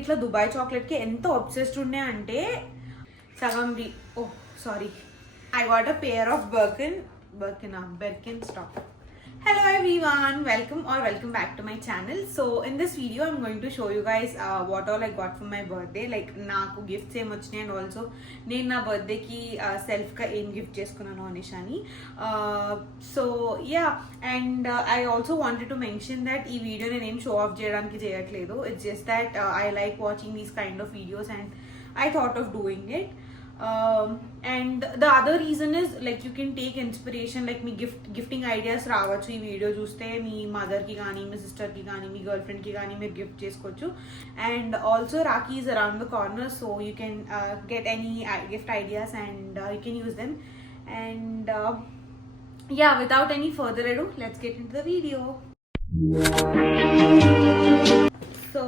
ఇట్లా దుబాయ్ చాక్లెట్కి ఎంత obsessed ఉండే అంటే సగం I got a pair of Birkin stock. Hello everyone, welcome back to my channel. So in this video I'm going to show you guys what all I got for my birthday, like naaku gifts em vachinayi and also nenu na birthday ki self ka em gift cheskunnanu anishani. So yeah, and I also wanted to mention that ee video nenu em show off cheyadaniki cheyatledu. It's just that I like watching these kind of videos and I thought of doing it. And the other reason is like you can take inspiration, like me gifting ideas రావచ్చు ఈ వీడియో చూస్తే మీ మదర్ కి కానీ మీ సిస్టర్ కి కానీ మీ girl friend కి కానీ మీరు గిఫ్ట్ చేసుకోవచ్చు. And also Rakhi is around the corner, so you can get any gift ideas and you can use them. And yeah, without any further ado, let's get into the video. So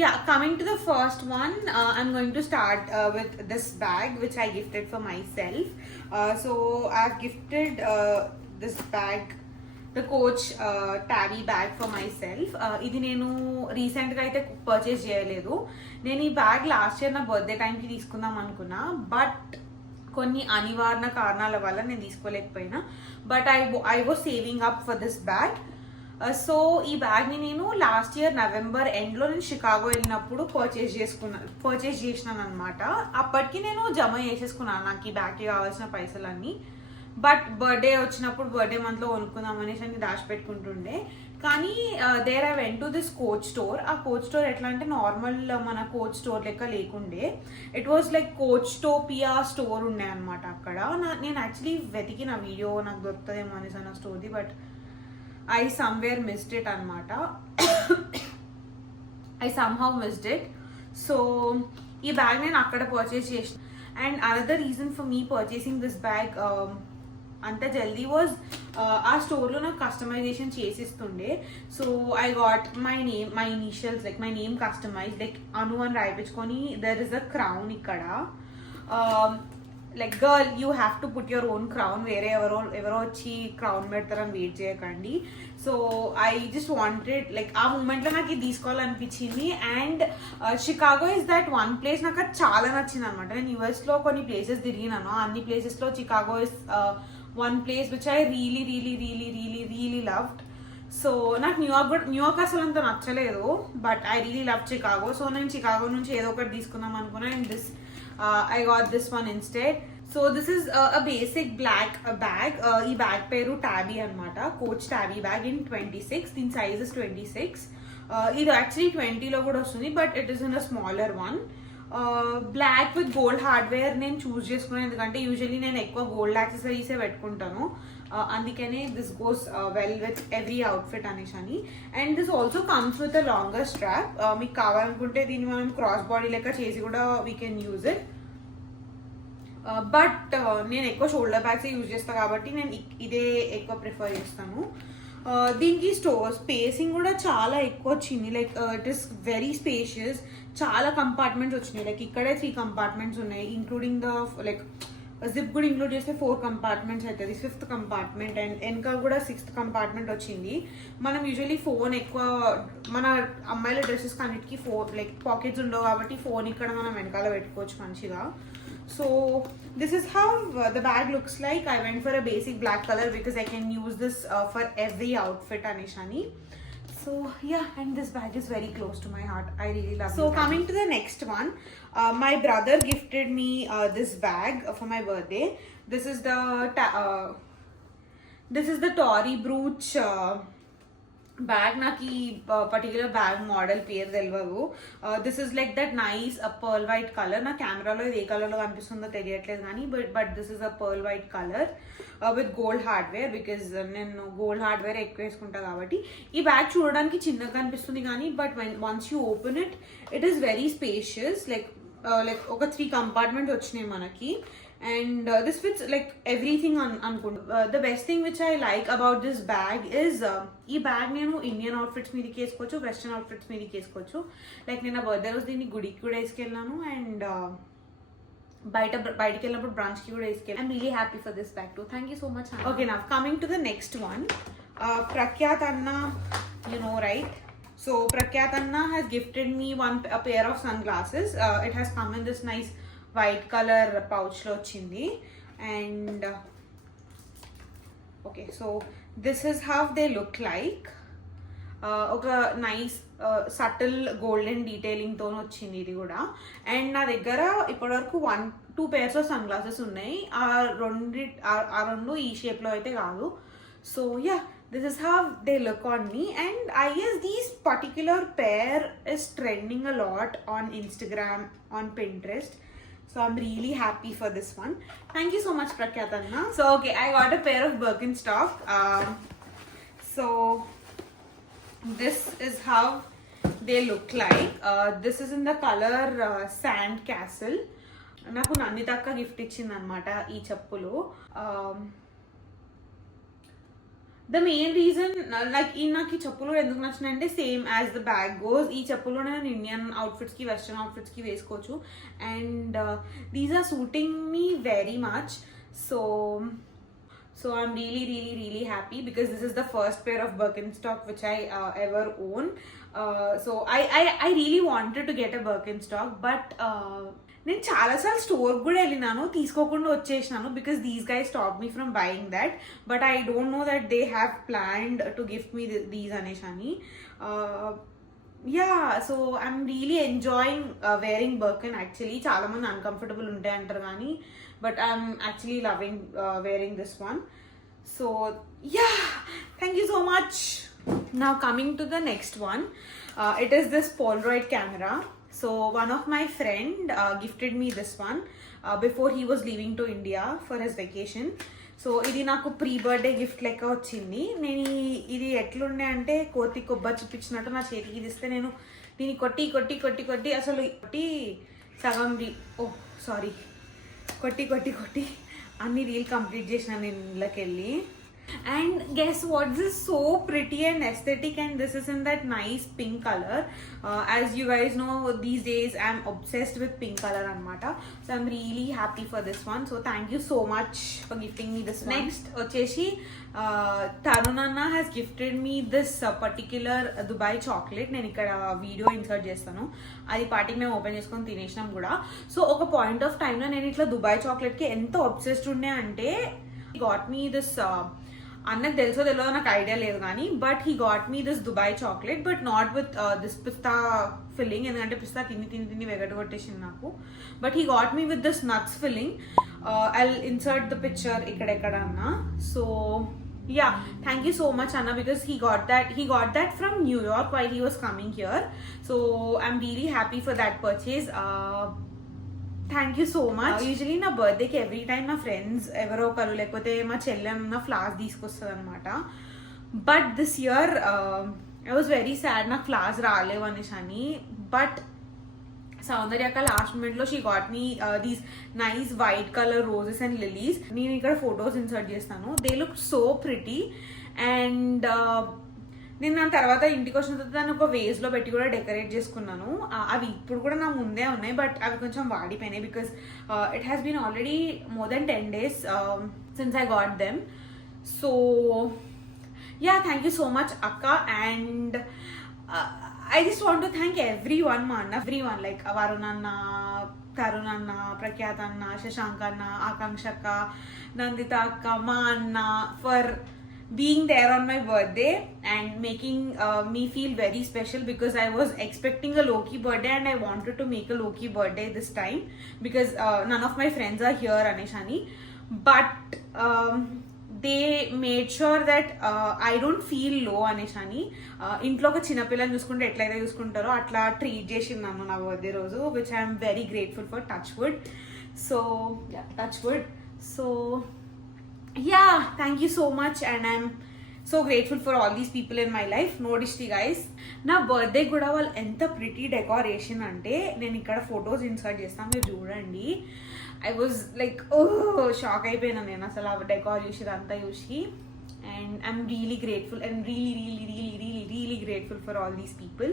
yeah, coming to the first one, I'm going to start with this bag which I gifted for myself. So I've gifted this bag, the Coach Tabby bag for myself. ఇది నేను రీసెంట్గా అయితే పర్చేస్ చేయలేదు. నేను ఈ bag last year నా birthday టైంకి తీసుకుందాం అనుకున్నా, బట్ కొన్ని అనివార్య కారణాల వల్ల నేను తీసుకోలేకపోయినా. But I was saving up for this bag. So ఈ బ్యాగ్ని నేను లాస్ట్ ఇయర్ నవంబర్ ఎండ్లో నేను షికాగో వెళ్ళినప్పుడు పర్చేస్ చేసినాను అనమాట. అప్పటికి నేను జమ చేసేసుకున్నాను నాకు ఈ బ్యాగ్కి కావాల్సిన పైసలన్నీ. బట్ బర్త్డే వచ్చినప్పుడు బర్త్డే మంత్లో కొనుక్కుందాం అనేసి అని దాచిపెట్టుకుంటుండే. కానీ there I went to this coach store. ఆ కోచ్ స్టోర్ ఎట్లా అంటే నార్మల్ మన కోచ్ స్టోర్ లెక్క లేకుండే. It was like Coachtopia store ఉండే అనమాట అక్కడ. నేను యాక్చువల్లీ వెతికి నా వీడియో నాకు దొరుకుతుందేమో అనేసి అన్న స్టోర్ది, but I somewhere missed it anamata. I somehow missed it. So ee bag nenu akkada purchase chesina. And another reason for me purchasing this bag anta jaldi was aa store lo na customization chesistunde. So I got my name, my initials, like my name customized, like Anu అని రాయిపించుకొని there is a crown ikkada. Like girl, you have to put your own crown. వేరే ఎవరో వచ్చి క్రౌన్ పెడతారని wait చేయకండి. So I just wanted like a మూమెంట్లో నాకు ఇది తీసుకోవాలనిపించింది. And Chicago is that one place నాకు అది చాలా నచ్చింది అనమాట. నేను యూఎస్లో కొన్ని ప్లేసెస్ తిరిగినాను, అన్ని ప్లేసెస్లో Chicago is one place which I really loved. So నాకు న్యూయార్క్ అసలు అంత నచ్చలేదు, but I really love Chicago. So నేను షికాగో నుంచి ఏదో ఒకటి తీసుకుందాం అనుకున్నా. And this I got this one instead. So this is a basic black bag. Ee bag peru Tabby anamata, Coach Tabby bag in 26. Din size is 26. It actually 20 lo kuda ostundi, but it is in a smaller one. Black with gold hardware నేను చూస్ చేసుకున్నాను, ఎందుకంటే యూజువల్లీ నేను ఎక్కువ గోల్డ్ యాక్సెసరీసే పెట్టుకుంటాను. అందుకనే this goes well with every outfit అనేసి అని. And this also comes with a longer strap. మీకు కావాలనుకుంటే దీన్ని మనం క్రాస్ బాడీ లెక్క చేసి కూడా we can use it. But నేను ఎక్కువ షోల్డర్ బ్యాగ్స్ యూజ్ చేస్తాను కాబట్టి నేను ఇదే ఎక్కువ ప్రిఫర్ చేస్తాను. దీనికి స్పేసింగ్ కూడా చాలా ఎక్కువ వచ్చింది. Like it is very spacious. చాలా కంపార్ట్మెంట్స్ వచ్చినాయి. లైక్ ఇక్కడే 3 కంపార్ట్మెంట్స్ ఉన్నాయి, ఇంక్లూడింగ్ ద లైక్ జిప్ కూడా ఇంక్లూడ్ చేస్తే 4 కంపార్ట్మెంట్స్ అవుతుంది, 5th కంపార్ట్మెంట్. అండ్ వెనక కూడా 6th కంపార్ట్మెంట్ వచ్చింది. మనం యూజువల్లీ ఫోన్ ఎక్కువ మన అమ్మాయిల డ్రెస్సెస్ అన్నిటికీ లైక్ పాకెట్స్ ఉండవు కాబట్టి ఫోన్ ఇక్కడ మనం వెనకాల పెట్టుకోవచ్చు మంచిగా. So this is how the bag looks like. I went for a basic black color because I can use this for every outfit anishani. So yeah, and this bag is very close to my heart. I really love it. So coming to the next one, my brother gifted me this bag for my birthday. This is the Tory Burch bag. నాకు ఈ particular bag model పేరు తెలియదు. This is like that nice pearl white colour. నా కెమెరాలో ఇది ఏ కలర్లో కనిపిస్తుందో తెలియట్లేదు కానీ but this is a pearl white colour with gold hardware, because నేను గోల్డ్ హార్డ్వేర్ ఎక్కువ వేసుకుంటా కాబట్టి. ఈ బ్యాగ్ చూడడానికి చిన్నగా కనిపిస్తుంది కానీ but once you open it is very spacious. Like ఒక 3 కంపార్ట్మెంట్ వచ్చినాయి మనకి. And this fits like everything అనుకుంటా. The best thing which I like about this bag is ఈ బ్యాగ్ నేను ఇండియన్ అవుట్ఫిట్స్ మీదకి వేసుకోవచ్చు, వెస్టర్న్ అవుట్ఫిట్స్ మీదకి వేసుకోవచ్చు. లైక్ నేను బర్త్డే రోజు దీన్ని గుడికి కూడా వేసుకెళ్ళాను అండ్ బయటికి వెళ్ళినప్పుడు బ్రాంచ్కి కూడా వేసుకెళ్ళాను. I'm really happy for this bag too. Thank you so much. Okay, నా coming to the next one. Prakhyat అన్న, you know right, So Prakyat Anna has gifted me a pair of sunglasses. It has come in this nice white color pouch lo ochindi. And okay, so this is how they look like. ఒక nice subtle golden డీటెయిలింగ్తో వచ్చింది ఇది కూడా. అండ్ నా దగ్గర ఇప్పటివరకు 2 pairs of sun glasses ఉన్నాయి. ఆ రెండు ఈ షేప్లో అయితే కాదు. So yeah, this is how they look on me. And I guess these particular pair is trending a lot on Instagram, on Pinterest. So I'm really happy for this one. Thank you so much, Prakyat Anna. So okay, I got a pair of Birkenstock. So this is how they look like. This is in the color Sand Castle. నాకు నందిత అక్క గిఫ్ట్ ఇచ్చింది అనమాట ఈ చెప్పులు. The main reason like నాకు ఈ చెప్పులు ఎందుకు నచ్చినాయంటే same as the bag goes, ఈ చెప్పులు నేను ఇండియన్ అవుట్ఫిట్స్కి వెస్ట్రన్ అవుట్ఫిట్స్కి వేసుకోవచ్చు. And these are suiting me very much. So I'm really happy because this is the first pair of Birkenstock which I ever own. So I really wanted to get a Birkenstock, but నేను చాలాసార్లు స్టోర్ కూడా వెళ్ళినాను, తీసుకోకుండా వచ్చేసినాను because these guys stopped me from buying that. But I don't know that they have planned to gift me these Aneshani. Yeah, so I'm really enjoying wearing Birkin actually. చాలా మంది uncomfortable ఉంటాయి అంటారు కానీ, but I'm actually loving wearing this one. So yeah, thank you so much. Now coming to the next one, it is this Polaroid camera. So one of my friend gifted me this one before he was leaving to India for his vacation. So ఇది నాకు pre birthday gift లెక్క వచ్చింది. నేను ఇది ఎట్లుండే అంటే కోతి కొబ్బరి చూపించినట్టు నా చేతికి ఇస్తే నేను దీన్ని కొట్టి అసలు సగం కొట్టి అన్ని రీల్ కంప్లీట్ చేసిన నేను ఇళ్ళకి వెళ్ళి. And guess what, this is so pretty and aesthetic, and this is in that nice pink color. As you guys know, these days I'm obsessed with pink color anamata, so I'm really happy for this one. So thank you so much for gifting me this one. Next vacheshi Tarun Anna has gifted me this particular Dubai chocolate. నేను ఇక్కడ video insert చేస్తాను, అది పార్టీకి మేము ఓపెన్ చేసుకొని తినేసినాం కూడా. సో ఒక పాయింట్ ఆఫ్ టైంలో నేను ఇట్లా దుబాయ్ చాక్లెట్కి ఎంత obsessed ఉండే అంటే got me this అన్నకు తెలుసో తెలియదో నాకు ఐడియా లేదు కానీ, but he got me this Dubai chocolate, but not with this pista filling, ఎందుకంటే పిస్తా తిని వెగటగొట్టేసింది నాకు. But he got me with this nuts filling. I'll insert the picture ఇక్కడెక్కడ అన్నా. So yeah, thank you so much Anna, because he got that from New York while he was coming here. So I'm really happy for that purchase. Thank you so much. Usually నా బర్త్డేకి every time నా ఫ్రెండ్స్ ఎవరో ఒకరు లేకపోతే మా చెల్లెన్న ఫ్లాస్ తీసుకొస్తుంది అనమాట. But this year I was very sad, నాకు ఫ్లాస్ రాలేవు అనేసి అని. బట్ సౌందర్యక లాస్ట్ మూమెంట్లో she got me these nice white colour roses and lilies. నేను ఇక్కడ ఫొటోస్ ఇన్సర్ట్ చేస్తాను, they look so pretty. And నేను నా తర్వాత ఇంటికి వచ్చిన తర్వాత దాన్ని ఒక వేస్లో పెట్టి కూడా డెకరేట్ చేసుకున్నాను. అవి ఇప్పుడు కూడా నా ముందే ఉన్నాయి, బట్ అవి కొంచెం వాడిపోయినాయి because it has been already more than 10 days since I got them. So yeah, thank you so much అక్క. And I just want to thank everyone, everyone like Varun Anna, Tarun Anna, Prakyat Anna, Shashank Anna, Akanksha Akka, Nandita Akka, Ma Anna for being there on my birthday and making me feel very special, because I was expecting a low-key birthday and I wanted to make a low-key birthday this time because none of my friends are here, Aneshani. But they made sure that I don't feel low Aneshani. ఇంట్లో ఒక చిన్నపిల్లని చూసుకుంటే ఎట్లయితే చూసుకుంటారో అట్లా ట్రీట్ చేసింది నన్ను నా బర్త్డే రోజు, which I am very grateful for. Touch wood. So yeah, touch wood. So yeah, thank you so much, and I'm so grateful for all these people in my life. Nodishti guys, నా బర్త్డే కూడా వాళ్ళు ఎంత pretty decoration అంటే, నేను ఇక్కడ photos insert చేస్తాను, మీరు చూడండి. ఐ వాజ్ లైక్ షాక్ అయిపోయినా నేను అసలు ఆ డెకార్ చూసి ఇదంతా చూసి. And I'm really grateful and really grateful for all these people.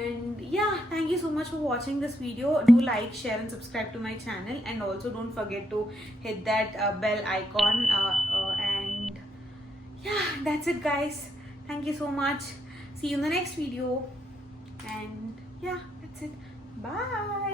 And yeah, thank you so much for watching this video. Do like, share and subscribe to my channel, and also don't forget to hit that bell icon. And yeah, that's it guys. Thank you so much. See you in the next video. And yeah, that's it. Bye.